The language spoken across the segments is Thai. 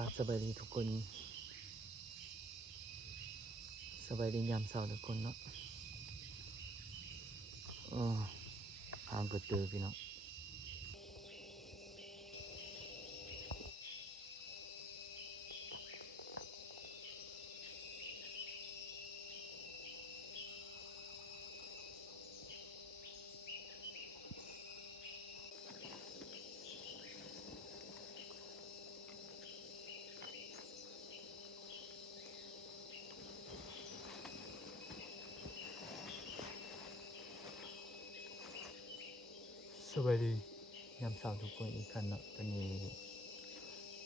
กับสบายดีทุกคนสบายดียามเช้าทุกคนเนาะทางเปิดเตอพี่น้องสวัสดียามเช้าทุกคนอีกครั้งเนาะตอนนี้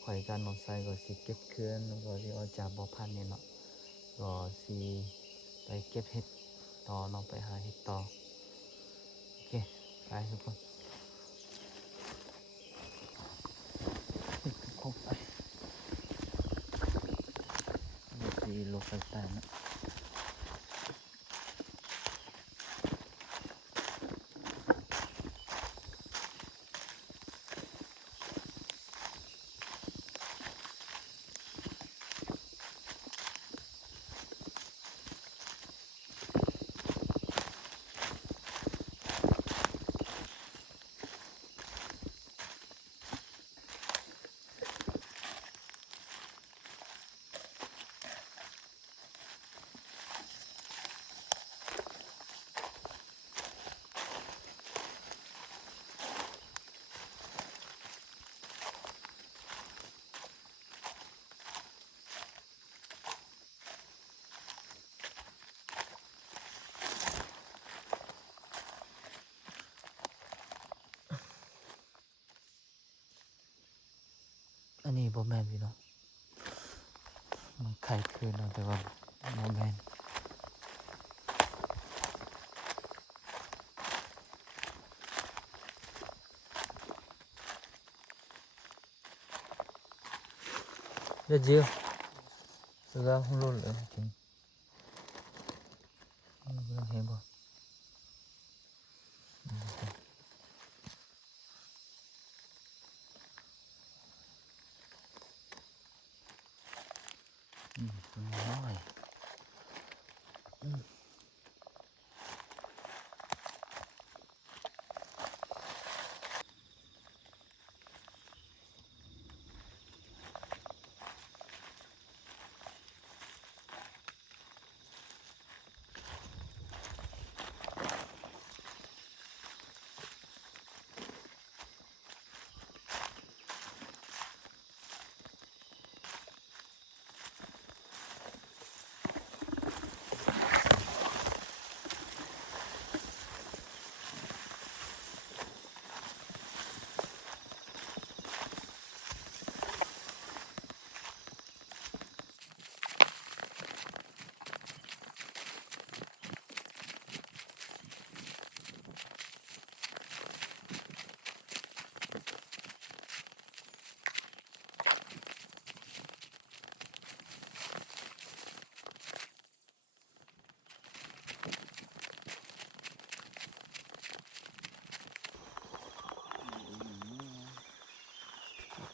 ข่อยการมอไซค์ก็สิเก็บเคลื่อนแล้วก็สิออกจากบ่อพันนี่เนาะก็สิไปเก็บเห็ดต่อเนาะไปหาเห็ดต่อโอเคไปทุกคนครบไปเดี๋ยวสิลงไปใต้เนาะอันนี้บ่แม่นพี่น้องมันไข่คืนเนาะแต่ว่าบ่แม่นYa Jill, sudah hulur lah mungkin. Belum heboh. Nói.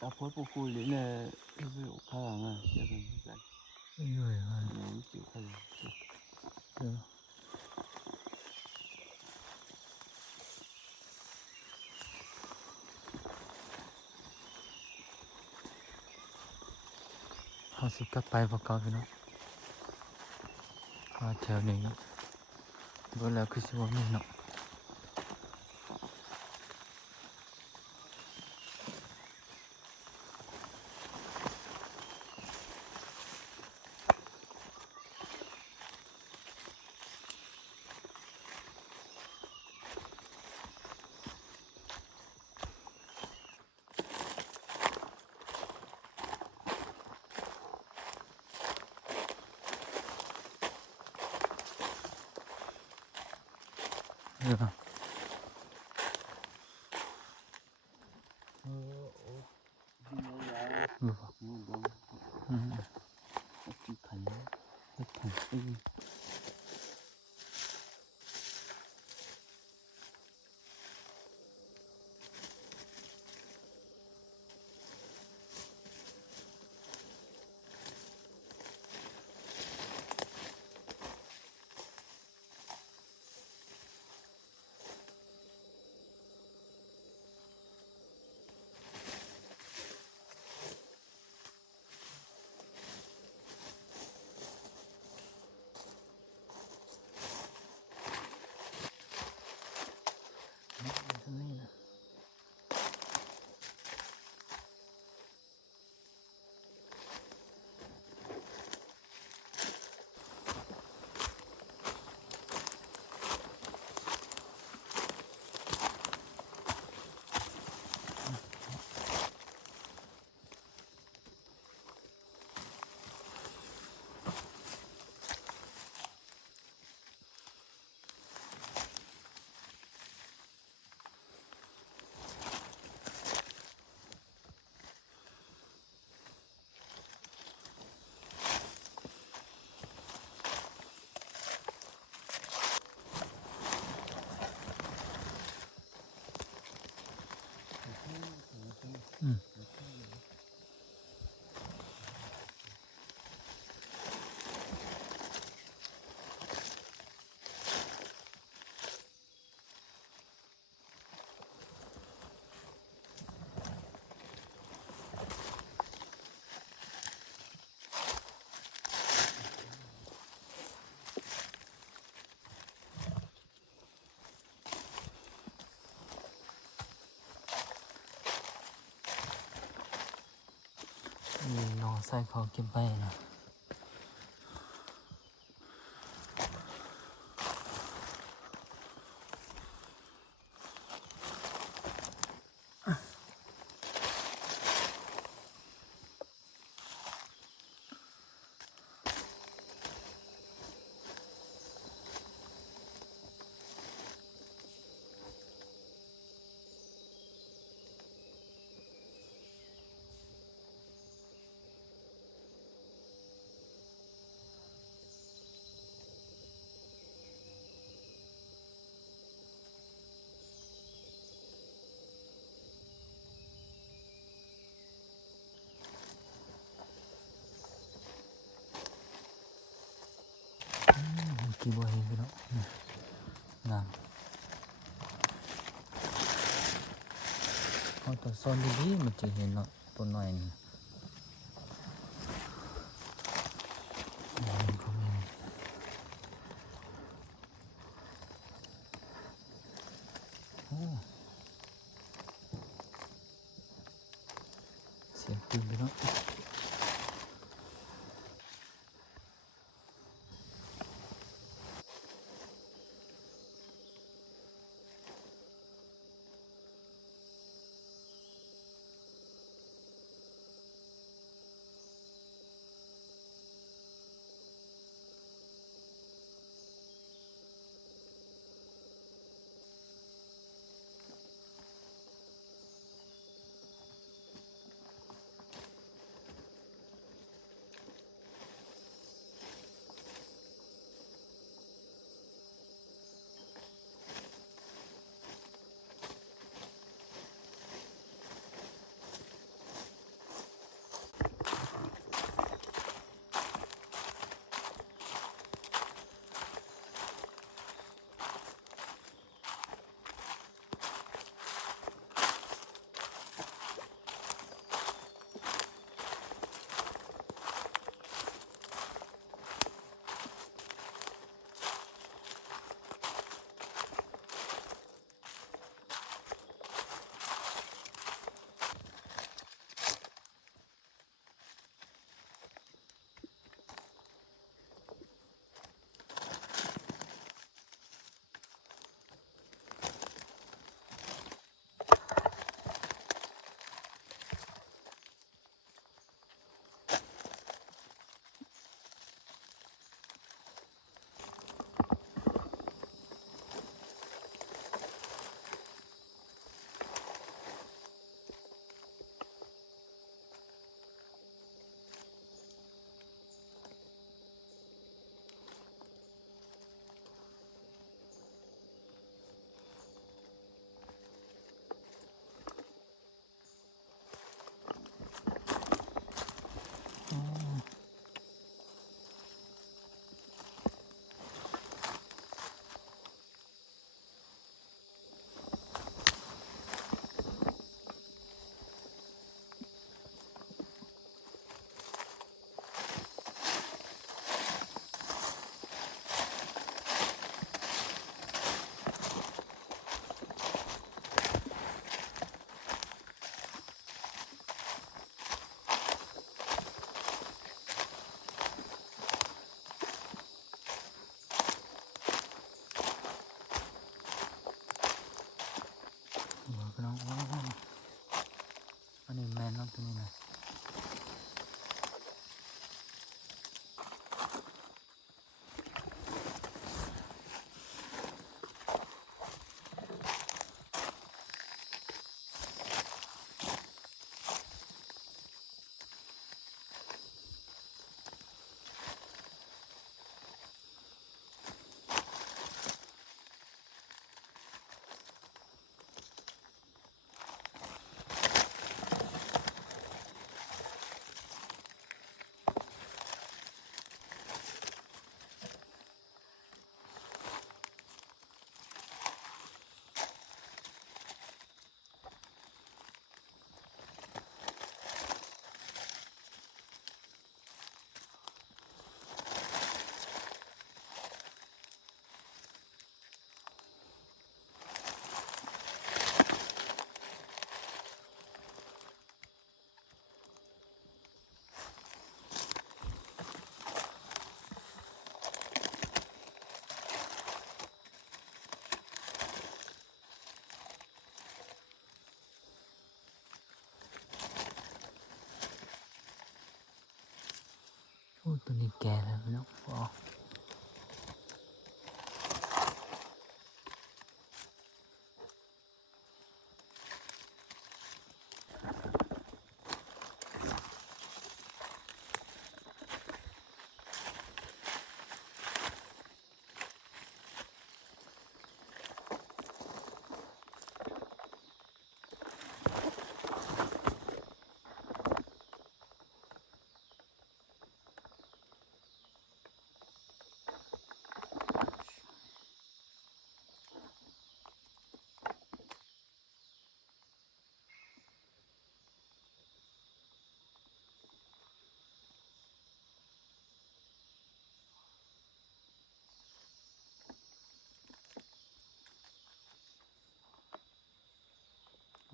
ตาโพดปูคูหรือเนี่ยวิวข้างอ่ะจะเป็นแบบอยู่อ่ะอยู่ข้างเขาสิกลับไปพวกเขาพี่น้องมาแถวนี้เบิ่งแล้วคือสิว่ามีเนาะ นี่น้องใส่เขาเก็บไปนะกี่บ่เห็นพี่น้องงามเอาตัวซ่อนดีๆมันจะเห็นเนาะตัวน้อยนี่ก็มีโอ้เสียงปืนพี่น้องพี่น้องอันนี้แมนเนาะตัวนี้นะ ตัวนี้แก่แล้วเนาะอ๋อ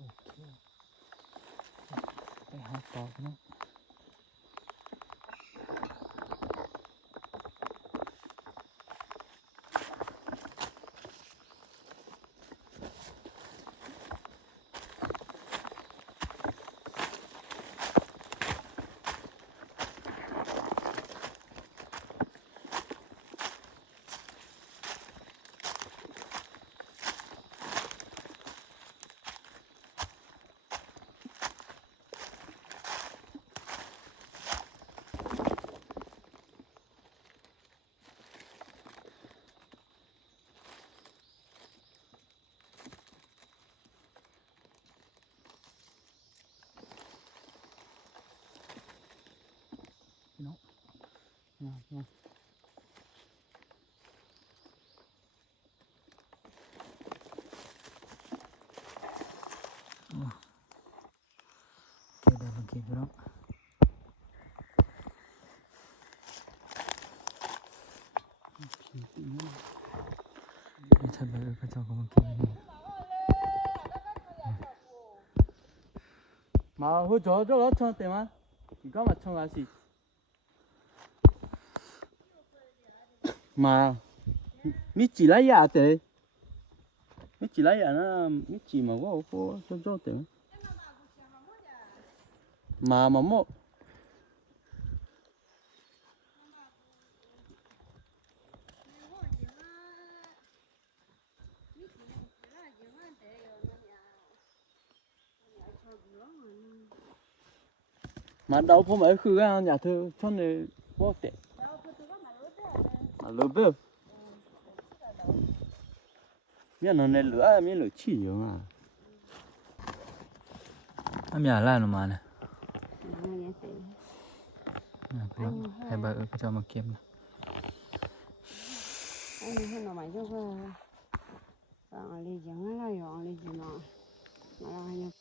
โอเคไปหาตอกเนาะเนาะเนาะเนาะแก่ได้เมื่อกี้พี่น้องนี่ถ้าแบบพระเจ้าก็มากินนี่มาหูจอจอแล้วชนเต็มอ่ะนี่ก็มาชนกันสิมามีจีไรยาเตะมีจีไรยานะมีจีมาว่าโอ้โหจอจอเต็มมาโมมาเดาผมไอ้คือกันอย่าเธอชนเลยว่าเตะมาเลยเบ้อมีอันนั้นเหลือมีเหลือขี้อยู่อ่ะมีอะไรลงมาเนี่ยให้ใบพระเจ้ามาเก็บนะอันนี้ให้หน่อไม้เจ้าก็ฟังอะไรจังอะไรอย่างอะไรจังเนาะมาแล้วเนี่ย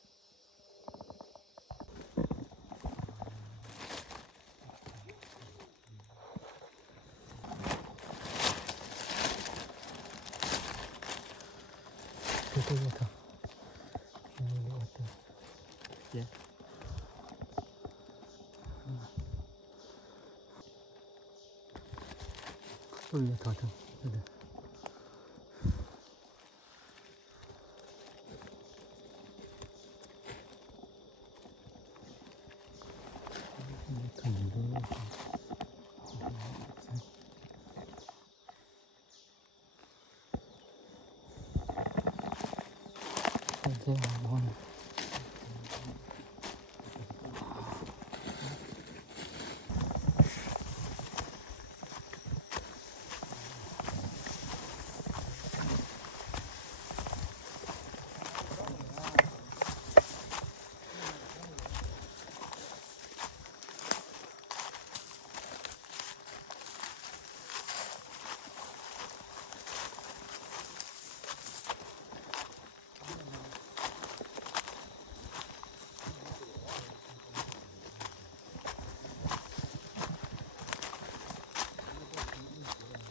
Itu itu. Ini itu. Ya. Oh iya tahu tahu. Ada. Ini tunggu. Oke, mohon.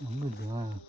Nó được.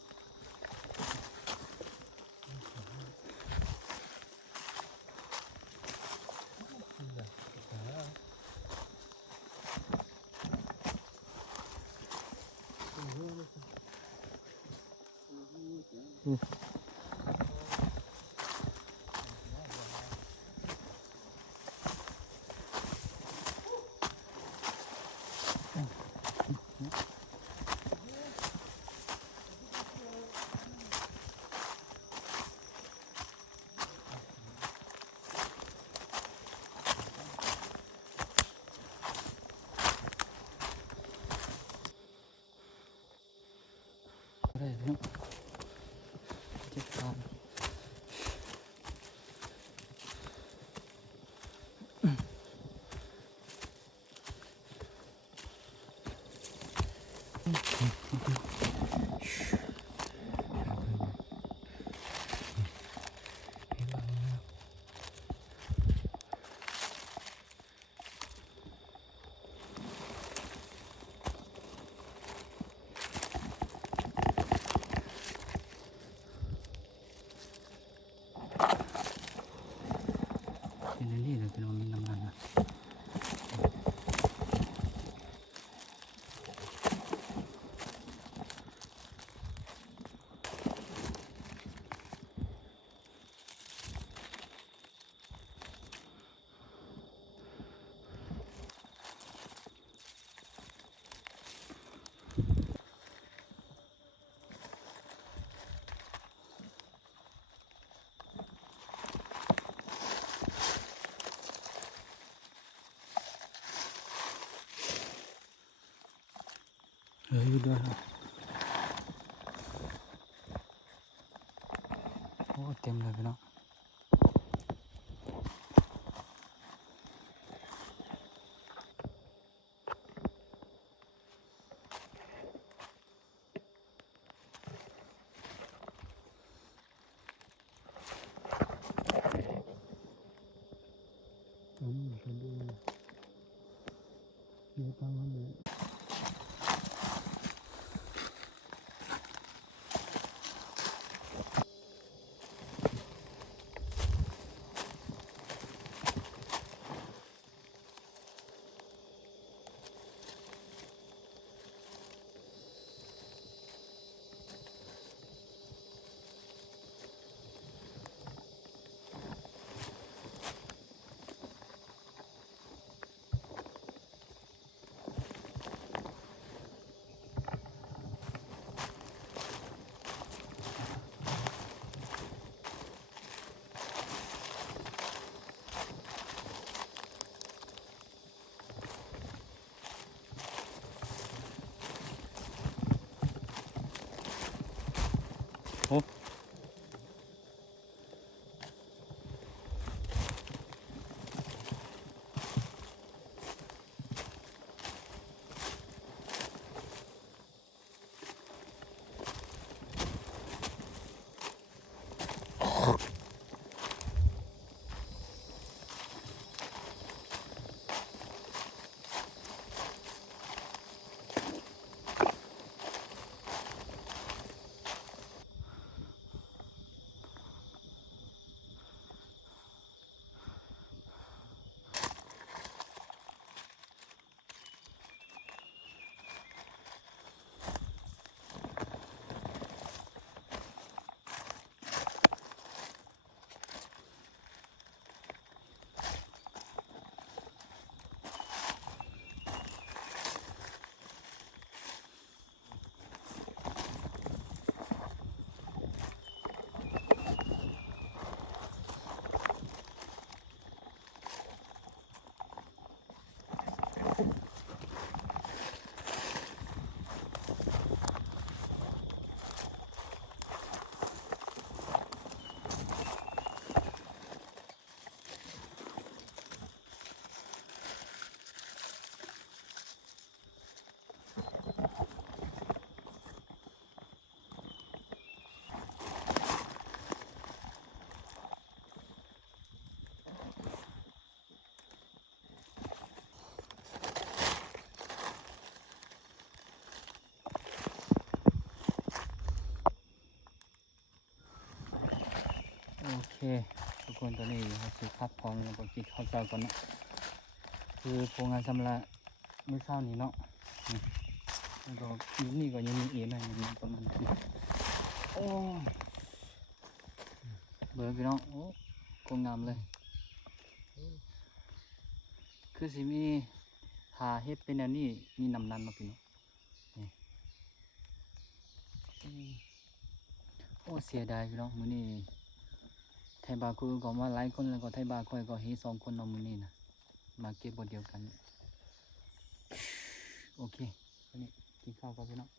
อยู่ด้วยโอ้เต็มเลยพี่น้องกันดูเดี๋ยวตั้งให้เลยโอ้โอเคทุกคนตอนนี้เราสิพักผ่อนแล้วก็กินข้าวเช้าก่อนเนาะคือโครงงานสำหรับมื้อเช้านี้เนาะแล้วก็นี่ก็ยังมีอีกนะยังมีประมาณนี้โอ้เบิ่งพี่น้องโอ้โคงงามเลยคือสิมีถ้าเฮ็ดเป็นอันนี้มีน้ำนันมาพี่น้องนี่โอ้เสียดายพี่น้องมื้อนี้ไทยบาคือก็มาหลายคนแล้วก็ไทยบาค่อยก็เฮ็ด2คนเนาะมื้อนี้นะมาเก็บบ่เดียวกันโอเคตอนนี้กินข้าวกันพี่น้อง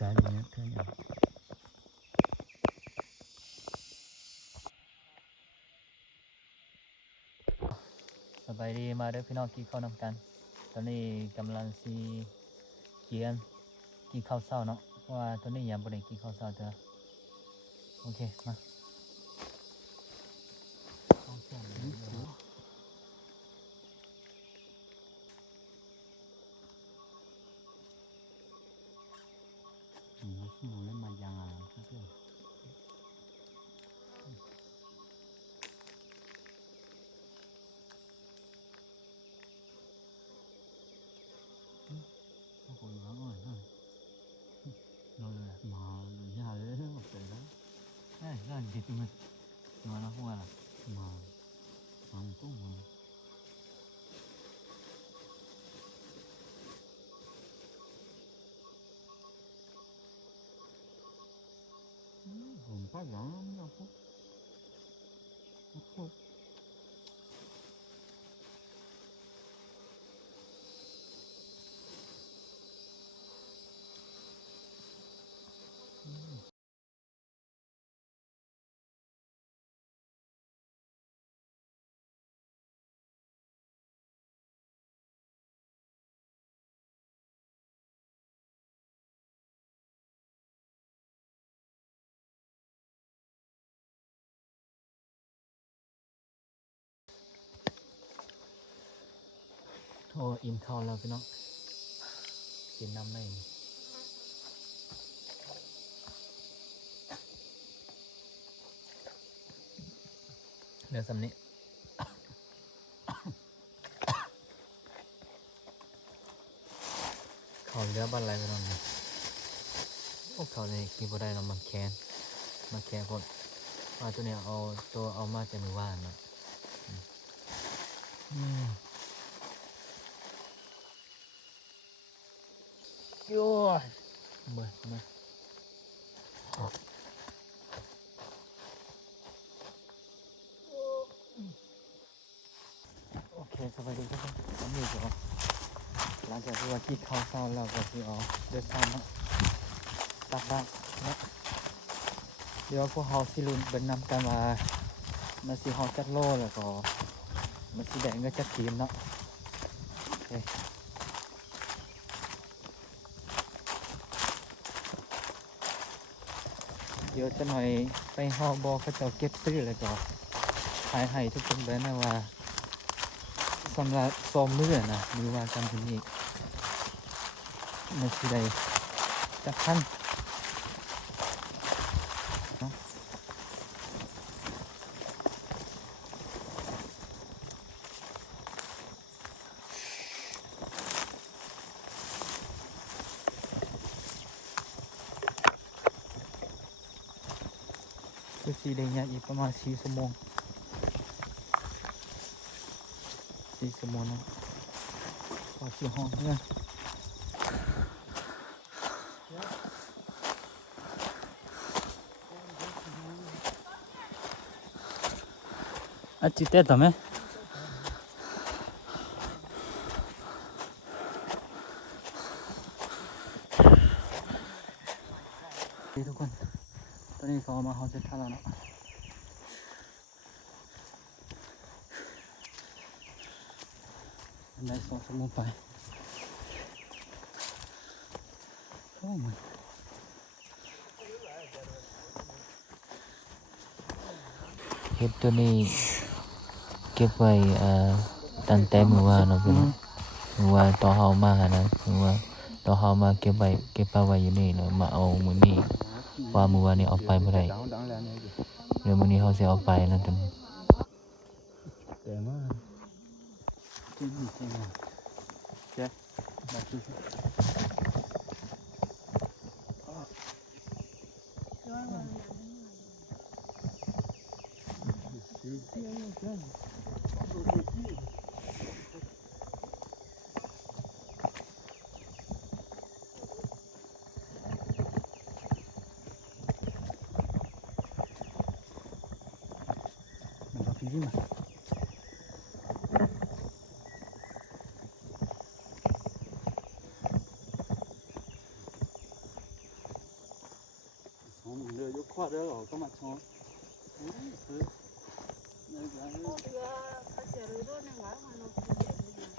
จานนี้เท่านี้สบายดีมาเด้อพี่น้องกินข้าวนำกันตอนนี้กำลังสิกินข้าวเช้าเนาะเพราะว่าตอนนี้ยังบ่ได้กินข้าวเช้าเด้อโอเคมาหมูเล่นมายางเพื่อนโอ้โหร้อนอ่ะ rồi mà nhà đấy một cái đó là gì tụi mình nó không là mà không có mà gồm có rõ nó không thôi im thao là cái nó cái năm nàyเดี๋ยวสำนี้เขาเรือบ้านอะไรกันนั่นพวกเขาเลยกินบ่ได้เรามาแคนคนว่าตัวเนี้ยเอาตัวเอามาจากมือว่านนะโย่เมื่อโอเคสบายดีทุกคนตอนนี้ก็หลังจากที่ว่ากินข้าวเช้าแล้วก็ที่เอาเดินทางมาตักบ้านนะเดี๋ยวพวกเขาสิลุ้นเบิ่นนำกันว่ามันสิเฮาจักโลแล้วก็มันสิได้เงินจักทีมเนาะโอเคเดี๋ยวจะหน่อยไปเฮาบ่เขาเจ้าเก็บซื้อแล้วก็ขายให้ทุกคนเบิ่งนะว่าสำหรับซ้อมมื้อนะหรือว่าการที่นี่มันสิได้จักพันเนาะคือสิได้เนี่ยอีกประมาณ4ชั่วโมงเนาะพอสิห้องเนี่ยอ่ะจิตเต้ต่อไหมดีทุกคนตอนนี้เขามาเฮาเสร็จท่าแล้วเนาะอันใด2 ชั่วโมงไปโอ้มันเห็ดตัวนี้เก็บไว้ตั้งแต่มื้อวานเนาะพี่น้องมื้อวานตอนเฮามานะมื้อวานตอนเฮามาเก็บปลาไว้อยู่นี่แล้วมาเอามื้อนี้ว่ามื้อวานนี้เอาไปบ่ได้เดี๋ยวมื้อนี้เฮาสิเอาไปนะตัวนี้แต่ว่าที่นี่ใช่มั้ยแจ๊มาดูมันก็พี่มาเลยยกขวดได้หรอก็มาช้อนคือเนี่ยกันโอ้เดี๋ยวเขาเสียรู้เนี่ยว่ามันเอาเสียรู้เนี่ย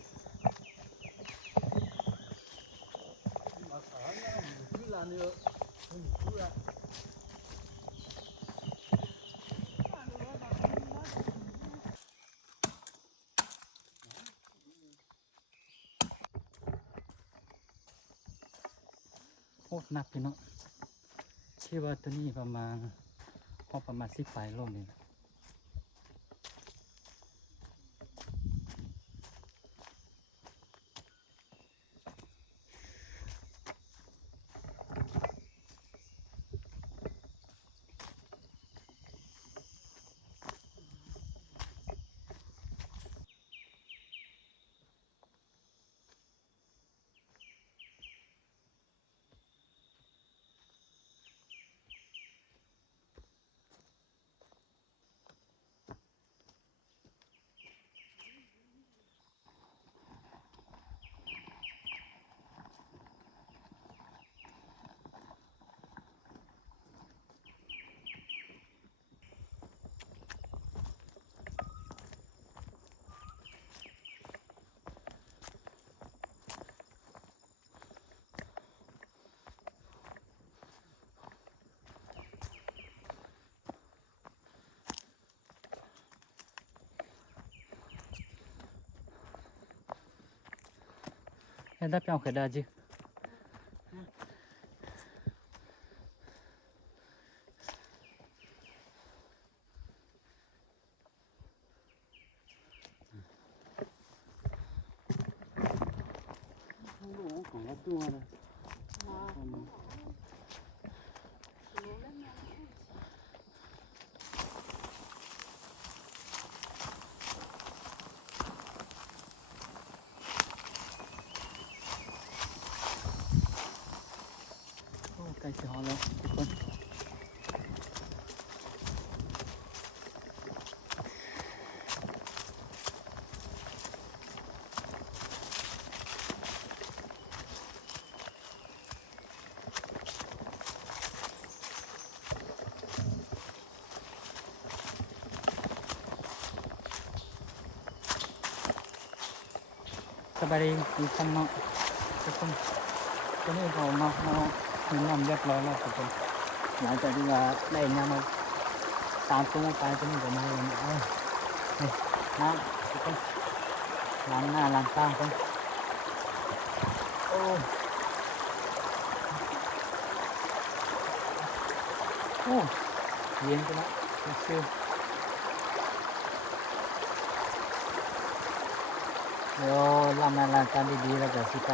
มาสารเนี่ยมันคือร้านเนี่ยมันคืออะโคตรหนักพี่น้องคิดว่าตัวนี้ประมาณ10 ปลายโลนี่นะ Khai đáp nhau khai đa chứ. Còn lắm tua này. Cây sẽ họ lênทุกคนสบายดีมีข้างนอกทุกคนตอนนี้เรามาถึงน้ำเรียบร้อยแล้วทุกคนหลังจากที่ว่าได้น้ำมาตามตัวไปตอนนี้ก็มาเลยนี่น้ำทุกคนล้างหน้าล้างตาคนโอ้โอ้เย็นจังนะชิวเดี๋ยวลำนาลางการดีๆแล้วก็สิไป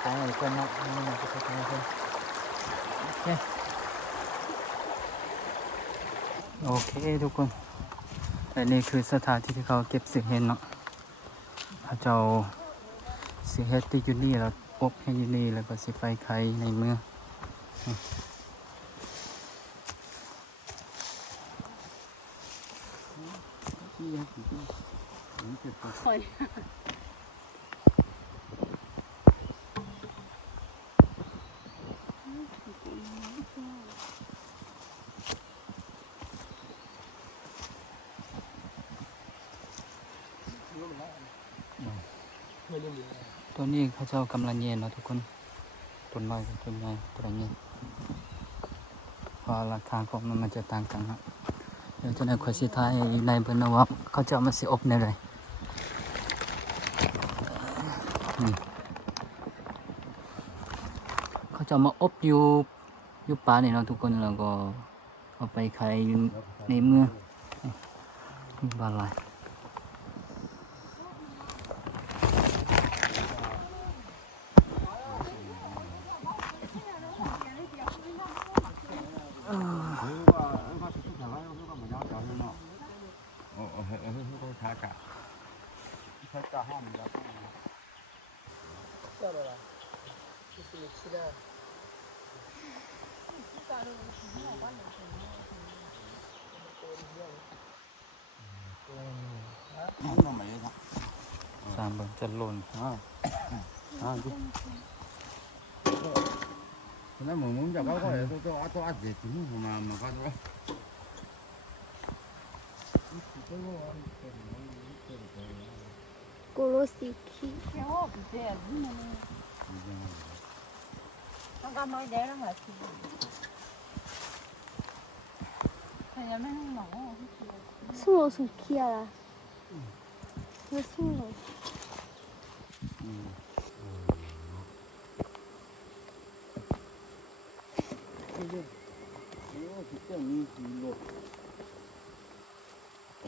ขายให้คนเนาะนี่มันจะไปขายให้คนโอเคทุกคนอันนี้คือสถานที่ที่เขาเก็บเศษเห็ดเนาะเขาจะเอาเศษเห็ดที่อยู่นี่แล้วอบให้อยู่นี่แล้วก็สิไปขายในเมืองตัวนี้เขาเจ้ากำลังเย็นเนาะทุกคนต้นไม้กับต้นใหญ่ตัวนี้เพราะราคาของมันจะต่างกันเนาะเดี๋ยวจะในควายสิท้ายในเพิ่นนะว่าเขาจะเอามาสิอบในไรนี่เขาจะมาอบอยู่ป่านี่เนาะทุกคนแล้วก็เอาไปขายอยู่ในเมืองบาลายสามบนจะหล่น Nó mà muốn cho có thể tôi ăn gì chúng mà có đó. Kurosiki. Con con nói đéo lắm hả chị? Thầy nhà mấy không nóng 수로수키야라. 왜 수로?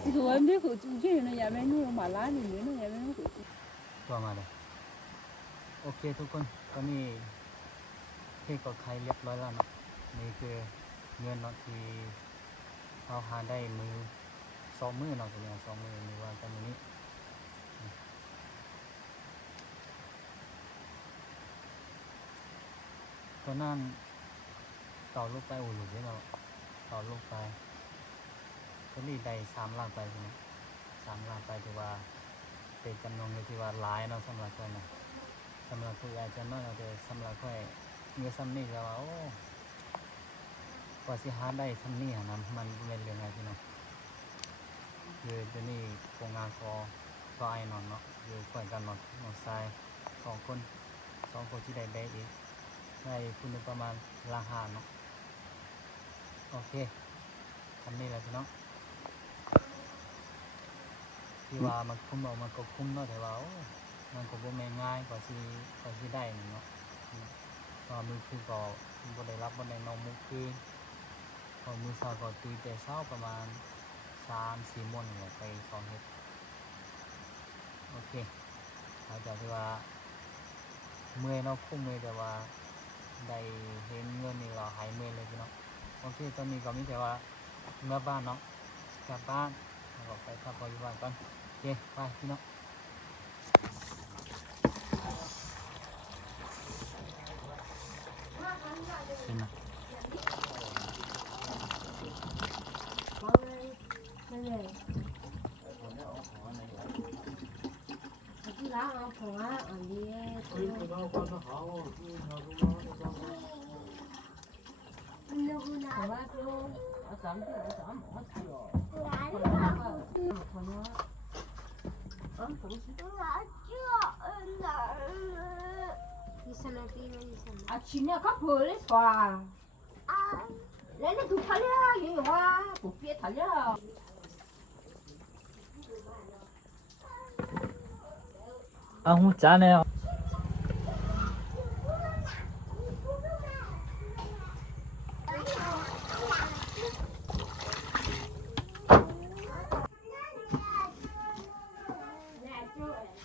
Thì em biết của chú chứ nó nhà mấy nuôi mà lá thì nữa nó nhà mấy nuôi của chú. ตัวมาเลยโอเคทุกคนตอนนี้เทก็ใครเรียบร้อยแล้วเนาะนี่คือเงินเนาะที่เราหาได้มือ2 มือเนาะตัวอย่าง2 มือมือว่ากันอย่างนี้ตอนนั้นต่อลูกไปโอ้หลุดเลยเนาะต่อลูกไปตอนนี้ได้3 ล้านไปใช่ไหม3 ล้านไปถือว่าเป็นจำนวนเงินที่ว่าหลายเนาะสำหรับคนนะสำหรับผู้อาจจะน้อยแต่สำหรับค่อยเงินซ้ำนี่ก็ว่าโอ้กว่าสิหาได้ซ้ำนี่นะมันเป็นเรื่องไงพี่น้องคือเดี๋ยวนี้โครงงานก็ไอ้นอนเนาะอยู่ค่อยกันนอนทราย2 คนที่ได้แบกอีกได้คุณประมาณ1.5 ล้านเนาะโอเคทำนี่แหละพี่น้องที่ว่ามันคุ้มเอามันก็คุ้มเนาะแต่ว่าโอ้ มันก็บ่แม่นง่ายกว่าสิได้นี่เนาะตอนมื้อคือก็บ่ได้รับบ่ได้นอนมื้อคืนพอมื้อเช้าก็ตื่นแต่เช้าประมาณ 3-4 โมงนี่แหละไปซ้อมเฮ็ดโอเคหลังจากที่ว่าเมื่อยเนาะคุ้มเลยแต่ว่าได้เห็นเงินนี่ก็หายเมื่อยเลยพี่น้องโอเคตอนนี้ก็มีแต่ว่าเมื่อบ้านเนาะกลับบ้านแล้วก็ไปพักผ่อนอยู่บ้านก่อนโอเคไปพี่น้องเห็นไหม 아침에 카풀이 쏴. 내내 두 달려 여기 와 부피에 달려. 아, 짜네요.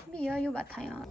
미어유 같아요.